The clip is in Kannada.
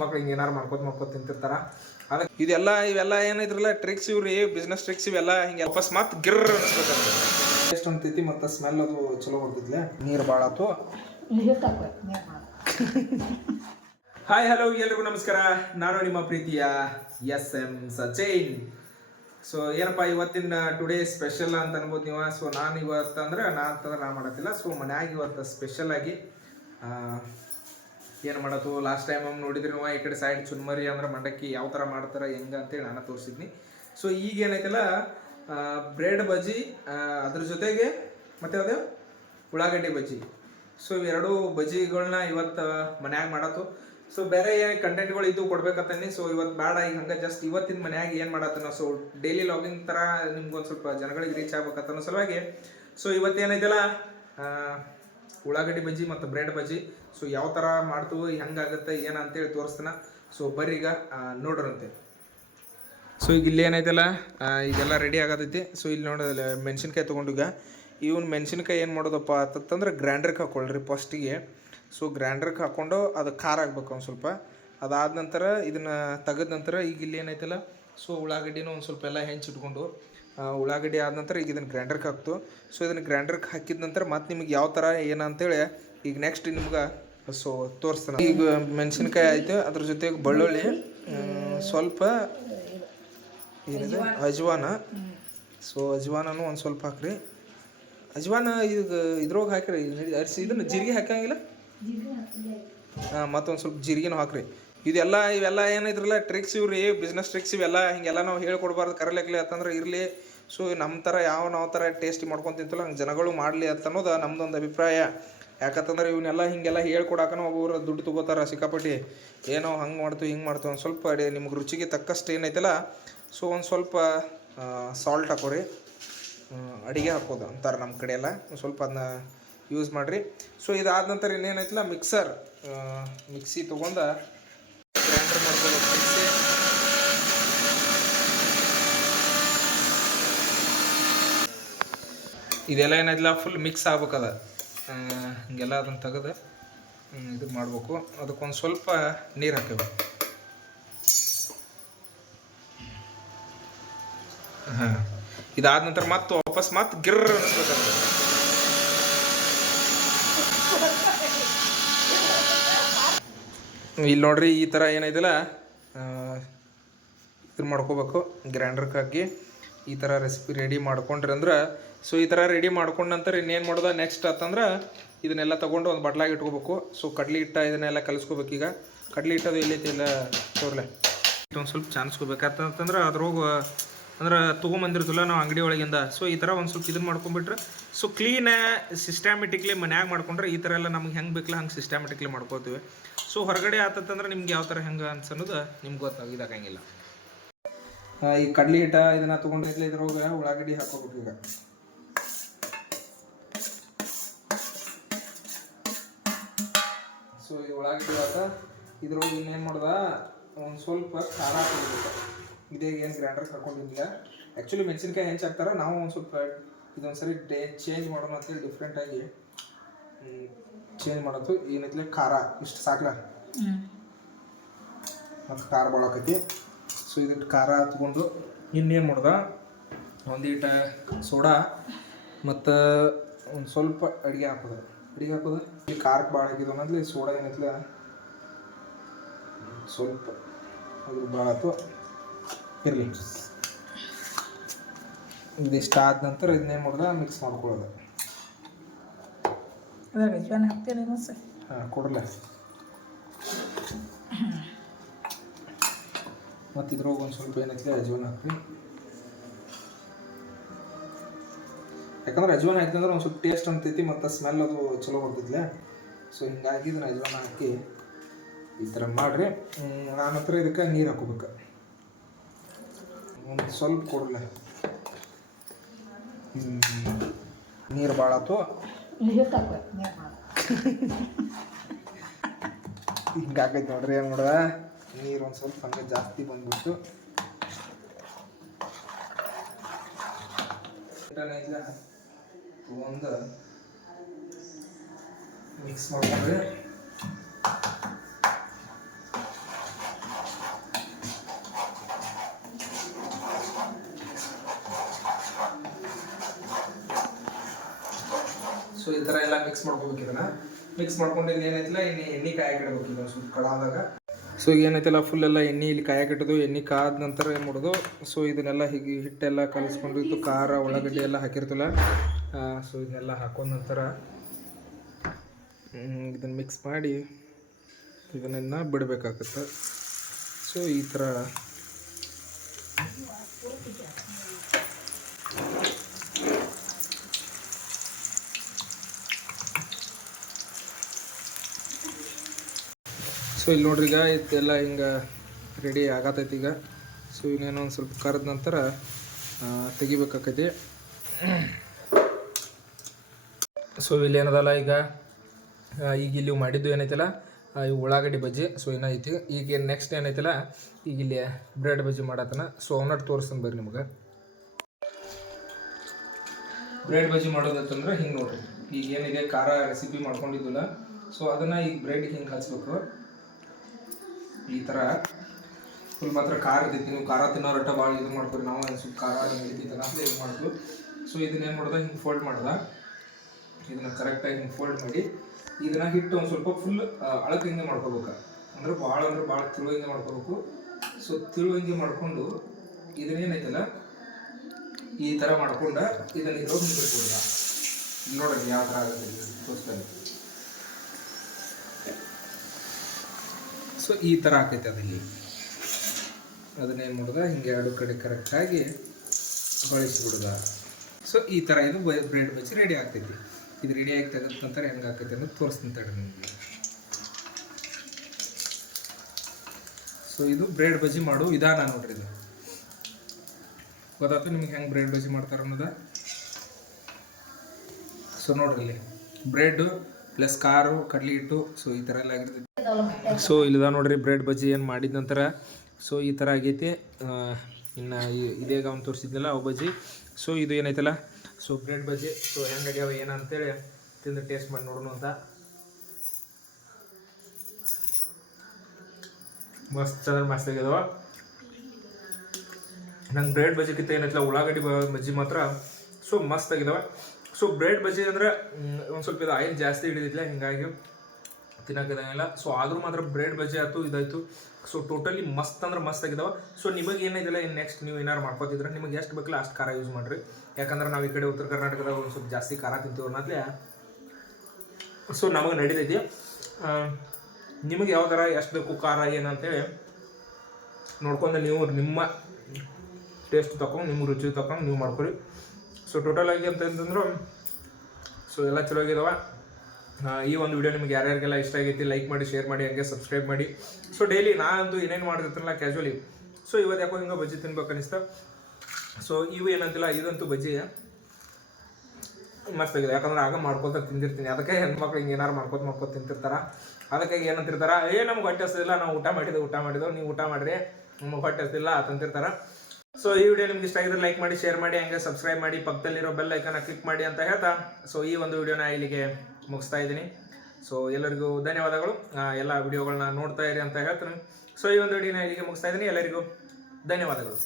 ಮಕ್ಳು ಹಿಂಗೆ ಏನಾರು ಮಾಡ್ಕೋತ ತಿಂತಿರ್ತಾರ. ಅದಕ್ಕೆ ಇವೆಲ್ಲ ಏನೈತ್ರಲ್ಲ ಟ್ರಿಕ್ಸ್ ಇವ್ರಿ ಬಿಸ್ನೆಸ್ ಟ್ರಿಕ್ಸ್ ಇವೆಲ್ಲ ಹಿಂಗೆ ವಾಪಸ್ ಮತ್ತೆ ಗಿರ್ ಅನಿಸ್ಬೇಕಂತ ಟೇಸ್ಟ್ ಅಂತೈತಿ ಮತ್ತು ಸ್ಮೆಲ್ ಅದು ಚಲೋ ಬರ್ತೈತ್ಲೆ. ನೀರು ಭಾಳ ಆಯ್ತು. ಹಾಯ್ ಹಲೋ ಎಲ್ರಿಗೂ ನಮಸ್ಕಾರ. ನಾನು ನಿಮ್ಮ ಪ್ರೀತಿಯ SM ಸಚಿನ್. ಸೊ ಏನಪ್ಪ ಇವತ್ತಿನ ಟುಡೇ ಸ್ಪೆಷಲ್ ಅಂತ ಅನ್ಬೋದು ನೀವು. ಸೊ ನಾನು ಇವತ್ತು ಅಂದ್ರೆ ನಾ ಮಾಡತ್ತಿಲ್ಲ. ಸೊ ಮನ್ಯಾಗ ಇವತ್ತು ಸ್ಪೆಷಲ್ ಆಗಿ ಏನು ಮಾಡತ್ತು, ಲಾಸ್ಟ್ ಟೈಮ್ ನೋಡಿದ್ರಿ ನೀವು ಈ ಕಡೆ ಸೈಡ್ ಚುನ್ಮರಿ ಅಂದ್ರೆ ಮಂಡಕ್ಕಿ ಯಾವ ಥರ ಮಾಡ್ತಾರೆ ಹೆಂಗೆ ಅಂತೇಳಿ ನಾನು ತೋರಿಸಿದ್ನಿ. ಸೊ ಈಗ ಏನೈತಲ್ಲ ಬ್ರೆಡ್ ಬಜ್ಜಿ, ಅದ್ರ ಜೊತೆಗೆ ಮತ್ತು ಅದೇ ಉಳ್ಳಾಗಡ್ಡಿ ಬಜ್ಜಿ. ಸೊ ಇವೆರಡು ಬಜ್ಜಿಗಳನ್ನ ಇವತ್ತು ಮನ್ಯಾಗ ಮಾಡತ್ತು. ಸೊ ಬೇರೆ ಕಂಟೆಂಟ್ಗಳು ಇದು ಕೊಡ್ಬೇಕಂತನಿ. ಸೊ ಇವತ್ತು ಬೇಡ, ಈಗ ಹಂಗೆ ಜಸ್ಟ್ ಇವತ್ತಿನ ಮನ್ಯಾಗ ಏನು ಮಾಡತ್ತನ. ಸೊ ಡೈಲಿ ಲಾಗಿಂಗ್ ಥರ ನಿಮ್ಗೊಂದು ಸ್ವಲ್ಪ ಜನಗಳಿಗೆ ರೀಚ್ ಆಗ್ಬೇಕಂತ ಅನ್ನೋ ಸಲುವಾಗಿ ಸೊ ಇವತ್ತೇನೈತಲ್ಲ ಉಳ್ಳಾಗಡ್ಡಿ ಬಜ್ಜಿ ಮತ್ತು ಬ್ರೆಡ್ ಬಜ್ಜಿ. ಸೊ ಯಾವ ಥರ ಮಾಡ್ತೀವಿ, ಹೆಂಗಾಗುತ್ತೆ ಏನು ಅಂತೇಳಿ ತೋರಿಸ್ತಾನೆ. ಸೊ ಬರ್ರಿ ಈಗ ನೋಡ್ರಂತೆ. ಸೊ ಈಗ ಇಲ್ಲಿ ಏನೈತಲ್ಲ ಈಗೆಲ್ಲ ರೆಡಿ ಆಗತೈತಿ. ಸೊ ಇಲ್ಲಿ ನೋಡೋದಿಲ್ಲ ಮೆಣಸಿನ್ಕಾಯಿ ತೊಗೊಂಡೀಗ ಇವನು ಮೆಣಸಿನ್ಕಾಯಿ ಏನು ಮಾಡೋದಪ್ಪ ಅಂತಂದ್ರೆ ಗ್ರೈಂಡರ್ಗೆ ಹಾಕ್ಕೊಳ್ರಿ ಫಸ್ಟಿಗೆ. ಸೊ ಗ್ರೈಂಡರ್ಗೆ ಹಾಕ್ಕೊಂಡು ಅದು ಖಾರ ಆಗ್ಬೇಕು ಒಂದು ಸ್ವಲ್ಪ. ಅದಾದ ನಂತರ ಇದನ್ನು ತೆಗೆದ ನಂತರ ಈಗ ಇಲ್ಲಿ ಏನೈತಲ್ಲ ಸೊ ಉಳ್ಳಾಗಡ್ಡಿನೂ ಒಂದು ಸ್ವಲ್ಪ ಎಲ್ಲ ಹೆಂಚಿಟ್ಕೊಂಡು ಉಳ್ಳಾಗಡ್ಡಿ ಆದ ನಂತರ ಈಗ ಇದನ್ನು ಗ್ರೈಂಡರ್ಗೆ ಹಾಕ್ತು. ಸೊ ಇದನ್ನು ಗ್ರೈಂಡರ್ಗೆ ಹಾಕಿದ ನಂತರ ಮತ್ತು ನಿಮ್ಗೆ ಯಾವ ಥರ ಏನಂತೇಳಿ ಈಗ ನೆಕ್ಸ್ಟ್ ನಿಮ್ಗೆ ಸೊ ತೋರಿಸ್ತಾನೆ. ಈಗ ಮೆಣಸಿನ್ಕಾಯಿ ಆಯಿತು, ಅದ್ರ ಜೊತೆಗೆ ಬೆಳ್ಳುಳ್ಳಿ, ಸ್ವಲ್ಪ ಏನಿದೆ ಅಜ್ವಾನ. ಸೊ ಅಜ್ವಾನೂ ಒಂದು ಸ್ವಲ್ಪ ಹಾಕ್ರಿ. ಅಜ್ವಾನ ಈಗ ಇದ್ರೊಳಗೆ ಹಾಕಿರಿ, ಅರಿಸಿ ಇದನ್ನು ಜೀರಿಗೆ ಹಾಕಂಗಿಲ್ಲ. ಮತ್ತೊಂದು ಸ್ವಲ್ಪ ಜೀರಿಗೆನೂ ಹಾಕ್ರಿ. ಇವೆಲ್ಲ ಏನೈತ್ರಲ್ಲ ಟ್ರಿಕ್ಸ್ ಇವ್ರಿ ಬಿಸ್ನೆಸ್ ಟ್ರಿಕ್ಸ್ ಇವೆಲ್ಲ ಹಿಂಗೆಲ್ಲ ನಾವು ಹೇಳ್ಕೊಡ್ಬಾರ್ದು ಕರಲೆಕ್ಲಿ ಅಂತಂದ್ರೆ ಇರಲಿ. ಸೊ ನಮ್ಮ ಥರ ನಾವು ಥರ ಟೇಸ್ಟ್ ಮಾಡ್ಕೊಂಡು ತಿಂತಲ್ಲ ಹಂಗೆ ಜನಗಳು ಮಾಡಲಿ ಅಂತ ಅನ್ನೋದು ನಮ್ದೊಂದು ಅಭಿಪ್ರಾಯ. ಯಾಕಂತಂದ್ರೆ ಇವನ್ನೆಲ್ಲ ಹಿಂಗೆಲ್ಲ ಹೇಳ್ಕೊಡಾಕನೋ ಒಬ್ಬರು ದುಡ್ಡು ತೊಗೋತಾರ ಸಿಕ್ಕಾಪಟ್ಟಿ. ಏನೋ ಹಂಗೆ ಮಾಡ್ತೀವಿ ಹಿಂಗೆ ಮಾಡ್ತೀವಿ. ಒಂದು ಸ್ವಲ್ಪ ನಿಮ್ಗೆ ರುಚಿಗೆ ತಕ್ಕಷ್ಟು ಏನೈತಲ್ಲ ಸೊ ಒಂದು ಸ್ವಲ್ಪ ಸಾಲ್ಟ್ ಹಾಕೋರಿ. ಅಡುಗೆ ಹಾಕೋದು ಅಂತಾರೆ ನಮ್ಮ ಕಡೆ ಎಲ್ಲ. ಸ್ವಲ್ಪ ಅದನ್ನ ಯೂಸ್ ಮಾಡಿರಿ. ಸೊ ಇದಾದ ನಂತರ ಇನ್ನೇನೈತಲ್ಲ ಮಿಕ್ಸಿ ತೊಗೊಂಡು ಗ್ರೈಂಡರ್ ಮಾಡ್ಬೋದು. ಮಿಕ್ಸಿ ಇದೆಲ್ಲ ಏನೈತಲ್ಲ ಫುಲ್ ಮಿಕ್ಸ್ ಆಗ್ಬೇಕದ. ಹಿಂಗೆಲ್ಲ ಅದನ್ನು ತೆಗೆದು ಇದು ಮಾಡ್ಬೇಕು. ಅದಕ್ಕೊಂದು ಸ್ವಲ್ಪ ನೀರು ಹಾಕಬೇಕು. ಇದಾದ ನಂತರ ಮತ್ತೆ ವಾಪಸ್ ಗಿರ್ ಅನಿಸ್ಬೇಕಂತ. ಇಲ್ಲಿ ನೋಡ್ರಿ ಈ ಥರ ಏನೈತಲ್ಲ ಇದನ್ನು ಮಾಡ್ಕೋಬೇಕು. ಗ್ರೈಂಡರ್ಗೆ ಹಾಕಿ ಈ ಥರ ರೆಸಿಪಿ ರೆಡಿ ಮಾಡ್ಕೊಂಡ್ರಿ ಅಂದ್ರೆ ಸೊ ಈ ಥರ ರೆಡಿ ಮಾಡ್ಕೊಂಡ ನಂತರ ಇನ್ನೇನು ಮಾಡೋದು ನೆಕ್ಸ್ಟ್ ಅಂತಂದ್ರೆ ಇದನ್ನೆಲ್ಲ ತೊಗೊಂಡು ಒಂದು ಬಟ್ಲಾಗಿ ಇಟ್ಕೋಬೇಕು. ಸೊ ಕಡ್ಲಿ ಹಿಟ್ಟ ಇದನ್ನೆಲ್ಲ ಕಲಿಸ್ಕೋಬೇಕು. ಈಗ ಕಡ್ಲಿ ಹಿಟ್ಟದು ಎಲ್ಲೈತಿ ಇಲ್ಲ ತೋರ್ಲೆ ಒಂದು ಸ್ವಲ್ಪ ಚಾನ್ಸ್ಕೋಬೇಕಂತಂದ್ರೆ ಅದ್ರೋಗ ಅಂದ್ರೆ ತೊಗೊಂಬಂದಿರ್ತಲ್ಲ ನಾವು ಅಂಗಡಿ ಒಳಗಿಂದ. ಸೊ ಈ ಥರ ಒಂದು ಸ್ವಲ್ಪ ಇದನ್ನು ಮಾಡ್ಕೊಂಬಿಟ್ರೆ ಸೊ ಕ್ಲೀನ ಸಿಸ್ಟಮೆಟಿಕ್ಲಿ ಮನ್ಯಾಗ ಮಾಡ್ಕೊಂಡ್ರೆ ಈ ಥರ ಎಲ್ಲ ನಮ್ಗೆ ಹೆಂಗೆ ಬೇಕಲ್ಲ ಹಂಗೆ ಸಿಸ್ಟಮೆಟಿಕ್ಲಿ ಮಾಡ್ಕೋತೀವಿ. ಸೊ ಹೊರಗಡೆ ಆತಂದ್ರೆ ನಿಮ್ಗೆ ಯಾವ ಥರ ಹೆಂಗೆ ಅನ್ಸನ್ನೋದು ನಿಮ್ಗೆ ಇದಾಗಂಗಿಲ್ಲ. ಈ ಕಡ್ಲಿ ಹಿಟ್ಟ ಇದನ್ನು ತೊಗೊಂಡಿರ್ಲಿ ಇದ್ರೊಳಗೆ ಉಳ್ಳಾಗಡ್ಡಿ ಹಾಕೋಬೇಕು. ಈಗ ಸೊ ಈ ಉಳ್ಳಾಗಡ್ಡಿ ಆತ ಇದ್ರೊಳಗೆ ಇನ್ನೇನು ಮಾಡ್ದ ಒಂದು ಸ್ವಲ್ಪ ಖಾರ ಹಾಕೋಬೇಕು. ಇದೇ ಏನು ಗ್ರೈಂಡರ್ಗೆ ಹಾಕೊಂಡಿಲ್ಲ. ಆ್ಯಕ್ಚುಲಿ ಮೆಣಸಿನ್ಕಾಯಿ ಹೆಂಚು ಹಾಕ್ತಾರೆ. ನಾವು ಒಂದು ಸ್ವಲ್ಪ ಇದೊಂದು ಸರಿ ಚೇಂಜ್ ಮಾಡೋಣ ಅಂತೇಳಿ ಡಿಫ್ರೆಂಟಾಗಿ ಚೇಂಜ್ ಮಾಡೋದು. ಏನೈತಿ ಖಾರ ಇಷ್ಟು ಸಾಕಲ್ಲ, ಮತ್ತು ಖಾರ ಬಾಳಕೈತಿ. ಸೊ ಇದಕ್ಕೆ ಖಾರ ಹತ್ಕೊಂಡು ಇನ್ನೇನು ಮಾಡ್ದ ಒಂದೀಟ ಸೋಡಾ ಮತ್ತು ಒಂದು ಸ್ವಲ್ಪ ಅಡುಗೆ ಹಾಕೋದು. ಈ ಖಾರಕ್ಕೆ ಭಾಳ ಹಾಕಿದ್ದು ಅನ್ನೋದ್ಲಿ ಸೋಡಾ ಏನೈತಿಲ್ಲ ಸ್ವಲ್ಪ ಅದ್ರ ಭಾಳ ಆಯ್ತು ಇರಲಿ. ಇದಿಷ್ಟ ಆದ ನಂತರ ಇದನ್ನೇನು ಮಾಡ್ದೆ ಮಿಕ್ಸ್ ಮಾಡ್ಕೊಳ್ಳೋದು. ಕೊಡಲ್ಲ ಮತ್ತು ಇದ್ರೊಳಗೆ ಒಂದು ಸ್ವಲ್ಪ ಏನೈತಿ ಅಜ್ವಾನ ಹಾಕ್ರಿ. ಯಾಕಂದ್ರೆ ಅಜ್ವಾನ ಹಾಕಿದ್ರೆ ಒಂದು ಸ್ವಲ್ಪ ಟೇಸ್ಟ್ ಅಂತೈತಿ ಮತ್ತು ಸ್ಮೆಲ್ ಅದು ಚಲೋ ಬರ್ತೈತಿಲ್ಲ. ಸೊ ಹಿಂಗಾಗಿ ಇದನ್ನ ಅಜ್ವಾನ ಹಾಕಿ ಈ ಥರ ಮಾಡಿರಿ. ಆನಂತರ ಇದಕ್ಕೆ ನೀರು ಹಾಕೋಬೇಕು. ಒಂದು ಸ್ವಲ್ಪ ಕೊಡಲ್ಲ ನೀರು ಭಾಳ ಆಯ್ತು. ಹಿಂಗಾಗೈತೆ ನೋಡ್ರಿ. ಏನು ನೋಡ ನೀರು ಒಂದು ಸ್ವಲ್ಪ ಹಂಗೆ ಜಾಸ್ತಿ ಬಂದ್ಬಿಟ್ಟು ಒಂದು ಮಿಕ್ಸ್ ಮಾಡ್ಕೊಂಡ್ರೆ ಸೊ ಈ ಥರ ಎಲ್ಲ ಮಿಕ್ಸ್ ಮಾಡ್ಕೋಬೇಕು. ಇದನ್ನು ಮಿಕ್ಸ್ ಮಾಡ್ಕೊಂಡಿದ್ದು ಏನೈತಿಲ್ಲ ಎಣ್ಣೆ ಕಾಯಕ್ಕೆ ಇಡಬೇಕು. ಈಗ ಸ್ವಲ್ಪ ಕಡಾದಾಗ ಸೊ ಏನೈತಿಲ್ಲ ಫುಲ್ ಎಲ್ಲ ಎಣ್ಣೆ ಇಲ್ಲಿ ಕಾಯಕ್ಕೆ ಇಟ್ಟದು. ಎಣ್ಣೆ ಕಾದ ನಂತರ ಏನು ಮಾಡೋದು, ಸೊ ಇದನ್ನೆಲ್ಲ ಹೀಗೆ ಹಿಟ್ಟೆಲ್ಲ ಕಲಿಸ್ಕೊಂಡಿದ್ದು ಖಾರ ಉಳ್ಳಾಗಡ್ಡಿ ಎಲ್ಲ ಹಾಕಿರ್ತಲ್ಲ. ಸೊ ಇದನ್ನೆಲ್ಲ ಹಾಕೊಂಡ ನಂತರ ಇದನ್ನು ಮಿಕ್ಸ್ ಮಾಡಿ ಇದನ್ನು ಬಿಡಬೇಕಾಗತ್ತೆ. ಸೊ ಈ ಥರ ಸೊ ಇಲ್ಲಿ ನೋಡ್ರಿ, ಈಗ ಇದೆಲ್ಲ ಹಿಂಗೆ ರೆಡಿ ಆಗತೈತಿ ಈಗ. ಸೊ ಇನ್ನೇನೋ ಒಂದು ಸ್ವಲ್ಪ ಕರೆದ ನಂತರ ತೆಗಿಬೇಕಾಕೈತಿ. ಸೊ ಇಲ್ಲಿ ಏನದಲ್ಲ ಈಗ ಇಲ್ಲಿ ಮಾಡಿದ್ದು ಏನೈತಲ್ಲ ಇವು ಉಳ್ಳಾಗಡ್ಡಿ ಬಜ್ಜಿ. ಸೊ ಏನೈತಿ ಈಗ ನೆಕ್ಸ್ಟ್ ಏನೈತಲ್ಲ ಈಗ ಇಲ್ಲಿ ಬ್ರೆಡ್ ಬಜ್ಜಿ ಮಾಡತ್ತನ. ಸೊ ಅವನಟ್ಟು ತೋರಿಸ್ತಾನೆ ಬರ್ರಿ ನಿಮ್ಗೆ. ಬ್ರೆಡ್ ಬಜ್ಜಿ ಮಾಡೋದಂತಂದ್ರೆ ಹಿಂಗೆ ನೋಡ್ರಿ, ಈಗ ಏನಿದೆ ಖಾರ ರೆಸಿಪಿ ಮಾಡ್ಕೊಂಡಿದ್ದಿಲ್ಲ. ಸೊ ಅದನ್ನು ಈಗ ಬ್ರೆಡ್ಗೆ ಹಿಂಗೆ ಹಚ್ಬೇಕು. ಈ ಥರ ಫುಲ್ ಮಾತ್ರ ಖಾರ ಇರ್ತೈತಿ. ನೀವು ಖಾರ ತಿನ್ನೋರಟ್ಟ ಭಾಳ ಇದು ಮಾಡ್ಕೊರಿ. ನಾವು ಸ್ವಲ್ಪ ಖಾರ ಹಿಡಿತೈತಲ್ಲ ಅಂತ ಇದು ಮಾಡ್ತೀವಿ. ಸೊ ಇದನ್ನೇನು ಮಾಡ್ದೆ, ಹಿಂಗೆ ಫೋಲ್ಡ್ ಮಾಡ್ದೆ. ಇದನ್ನು ಕರೆಕ್ಟಾಗಿ ಹಿಂಗೆ ಫೋಲ್ಡ್ ಮಾಡಿ ಇದನ್ನು ಹಿಟ್ಟು ಒಂದು ಸ್ವಲ್ಪ ಫುಲ್ ಅಳಕ್ಕೆ ಹಿಂಗೆ ಮಾಡ್ಕೋಬೇಕು. ಅಂದ್ರೆ ಭಾಳ ತಿಳುವಂಗೆ ಮಾಡ್ಕೋಬೇಕು. ಸೊ ತಿಳುವಂಗೆ ಮಾಡಿಕೊಂಡು ಇದನ್ನೇನೈತಲ್ಲ ಈ ಥರ ಮಾಡ್ಕೊಂಡು ಇದನ್ನು ಇರೋ ಹಿಂಗೆ ಬಿಟ್ಬಿಡೋದ. ನೋಡೋದು ಯಾವ ಥರ ಆಗುತ್ತೆ ತೋರಿಸ್ತಾರೆ. ಸೊ ಈ ಥರ ಆಕೈತೆ ಅದಲ್ಲಿ. ಅದನ್ನೇನು ಮಾಡೋದ, ಹಿಂಗೆ ಎರಡು ಕಡೆ ಕರೆಕ್ಟಾಗಿ ಬಳಸಿಬಿಡೋದ. ಸೊ ಈ ಥರ ಇದು ಬ್ರೆಡ್ ಬಜ್ಜಿ ರೆಡಿ ಆಗ್ತೈತಿ. ಇದು ರೆಡಿಯಾಗಿ ತೆಗೆದ ನಂತರ ಹೆಂಗೆ ಆಕೈತೆ ಅನ್ನೋದು ತೋರಿಸ್ತೀನಿ ತಡ್ರಿ ನಿಮಗೆ. ಸೊ ಇದು ಬ್ರೆಡ್ ಬಜ್ಜಿ ಮಾಡೋ ವಿಧಾನ ನೋಡ್ರಿ. ಇದು ಗೊತ್ತಾಯ್ತು ನಿಮಗೆ ಹೆಂಗೆ ಬ್ರೆಡ್ ಬಜ್ಜಿ ಮಾಡ್ತಾರೆ ಅನ್ನೋದು. ಸೊ ನೋಡ್ರಿ ಇಲ್ಲಿ ಬ್ರೆಡ್ಡು ಪ್ಲಸ್ ಖಾರು ಕಡ್ಲಿ ಹಿಟ್ಟು ಸೊ ಈ ಥರ ಎಲ್ಲ ಆಗಿರ್ತೈತಿ. ಸೊ ಇಲ್ಲದ ನೋಡ್ರಿ ಬ್ರೆಡ್ ಬಜ್ಜಿ ಏನು ಮಾಡಿದ ನಂತರ ಸೊ ಈ ಥರ ಆಗೈತಿ. ಇನ್ನು ಇದೇಗ ಅವ್ನು ತೋರಿಸಿದ್ನಲ್ಲ ಅವು ಬಜ್ಜಿ. ಸೊ ಇದು ಏನೈತಲ್ಲ ಸೊ ಬ್ರೆಡ್ ಬಜ್ಜಿ. ಸೊ ಹೆಂಗೆ ಆಗ್ಯಾವ ಏನಂತೇಳಿ ತಿಂದು ಟೇಸ್ಟ್ ಮಾಡಿ ನೋಡೋಣ ಅಂತ. ಮಸ್ತ್ ಅಂದ್ರೆ ಮಸ್ತ್ ಆಗ್ಯದವ. ನಂಗೆ ಬ್ರೆಡ್ ಬಜ್ಜಿಗಿಂತ ಏನೈತಲ್ಲ ಉಳ್ಳಾಗಡ್ಡಿ ಬಜ್ಜಿ ಮಾತ್ರ ಸೊ ಮಸ್ತ್ ಆಗಿದಾವ. ಸೊ ಬ್ರೆಡ್ ಬಜ್ಜಿ ಅಂದ್ರೆ ಒಂದು ಸ್ವಲ್ಪ ಇದು ಆಯಿಲ್ ಜಾಸ್ತಿ ಹಿಡಿದಿಲ್ಲ, ಹಿಂಗಾಗಿ ತಿನ್ನೋಕ್ಕಿದಂಗಿಲ್ಲ. ಸೊ ಆದರೂ ಮಾತ್ರ ಬ್ರೆಡ್ ಬಜ್ಜಿ ಆಯ್ತು ಇದಾಯಿತು. ಸೊ ಟೋಟಲಿ ಮಸ್ತ್ ಅಂದ್ರೆ ಮಸ್ತ್ ಆಗಿದಾವೆ. ಸೊ ನಿಮಗೆ ಏನೈತಿಲ್ಲ ಇನ್ನು ನೆಕ್ಸ್ಟ್ ನೀವು ಏನಾರು ಮಾಡ್ಕೋತಿದ್ರೆ ನಿಮಗೆ ಎಷ್ಟು ಬೇಕಲ್ಲ ಅಷ್ಟು ಖಾರ ಯೂಸ್ ಮಾಡಿರಿ. ಯಾಕಂದ್ರೆ ನಾವು ಈ ಕಡೆ ಉತ್ತರ ಕರ್ನಾಟಕದಾಗ ಒಂದು ಸ್ವಲ್ಪ ಜಾಸ್ತಿ ಖಾರ ತಿಂತೀವಿ ಅನ್ನೋದ್ಲೆ ಸೊ ನಮಗೆ ನಡೀತೈತಿ. ನಿಮಗೆ ಯಾವ ಥರ ಎಷ್ಟು ಬೇಕು ಖಾರ ಏನಂತೇಳಿ ನೋಡ್ಕೊಂಡು ನೀವು ನಿಮ್ಮ ಟೇಸ್ಟ್ ತಗೊಂಡು ನಿಮ್ಮ ರುಚಿ ತಗೊಂಡು ನೀವು ಮಾಡ್ಕೊರಿ. ಸೊ ಟೋಟಲಾಗಿ ಅಂತಂದ್ರೆ ಸೊ ಎಲ್ಲ ಚಲೋ ಆಗಿದಾವೆ. ಈ ಒಂದು ವಿಡಿಯೋ ನಿಮ್ಗೆ ಯಾರ್ಯಾರಿಗೆಲ್ಲ ಇಷ್ಟ ಆಗೈತಿ ಲೈಕ್ ಮಾಡಿ, ಶೇರ್ ಮಾಡಿ, ಹಂಗೆ ಸಬ್ಸ್ಕ್ರೈಬ್ ಮಾಡಿ. ಸೊ ಡೈಲಿ ನಾನಂತೂ ಏನೇನು ಮಾಡ್ತಿರ್ತೀನಲ್ಲ ಕ್ಯಾಶುವಲಿ. ಸೊ ಇವತ್ತು ಯಾಕೋ ಹಿಂಗೆ ಬಜ್ಜಿ ತಿನ್ಬೇಕು ಅನಿಸ್ತಾ. ಸೊ ಇವು ಏನಂತಿಲ್ಲ ಇದಂತೂ ಬಜ್ಜಿ ಮಸ್ತ್ ಆಗಿದೆ. ಯಾಕಂದ್ರೆ ಆಗ ಮಾಡ್ಕೊತ ತಿಂದಿರ್ತೀನಿ. ಅದಕ್ಕೆ ಹೆಣ್ಮಕ್ಳು ಹಿಂಗೆ ಏನಾರು ಮಾಡ್ಕೊತ ತಿಂತಿರ್ತಾರೆ. ಅದಕ್ಕಾಗಿ ಏನಂತಿರ್ತಾರೆ, ನಮ್ಗೆ ಹೊಟ್ಟೆ ಹಸ್ದಿಲ್ಲ, ನಾವು ಊಟ ಮಾಡಿದೆವು ನೀವು ಊಟ ಮಾಡಿರಿ, ನಮಗೆ ಹೊಟ್ಟೆ ಹಸ್ದಿಲ್ಲ ಅಂತಂತಿರ್ತಾರೆ. ಸೊ ಈ ವಿಡಿಯೋ ನಿಮ್ಗೆ ಇಷ್ಟ ಆಗಿದ್ರೆ ಲೈಕ್ ಮಾಡಿ, ಶೇರ್ ಮಾಡಿ, ಹಂಗೆ ಸಬ್ಸ್ಕ್ರೈಬ್ ಮಾಡಿ, ಪಕ್ಕದಲ್ಲಿರೋ ಬೆಲ್ ಐಕನ್ನ ಕ್ಲಿಕ್ ಮಾಡಿ ಅಂತ ಹೇಳ್ತಾ ಸೊ ಈ ಒಂದು ವಿಡಿಯೋನ ಇಲ್ಲಿಗೆ ಮುಗಿಸ್ತಾ ಇದ್ದೀನಿ. ಸೊ ಎಲ್ಲರಿಗೂ ಧನ್ಯವಾದಗಳು. ಎಲ್ಲ ವಿಡಿಯೋಗಳನ್ನ ನೋಡ್ತಾ ಇರಿ ಅಂತ ಹೇಳ್ತೀನಿ. ಸೊ ಈ ಒಂದು ವಿಡಿಯೋನ ಇಲ್ಲಿಗೆ ಮುಗಿಸ್ತಾ ಇದ್ದೀನಿ. ಎಲ್ಲರಿಗೂ ಧನ್ಯವಾದಗಳು.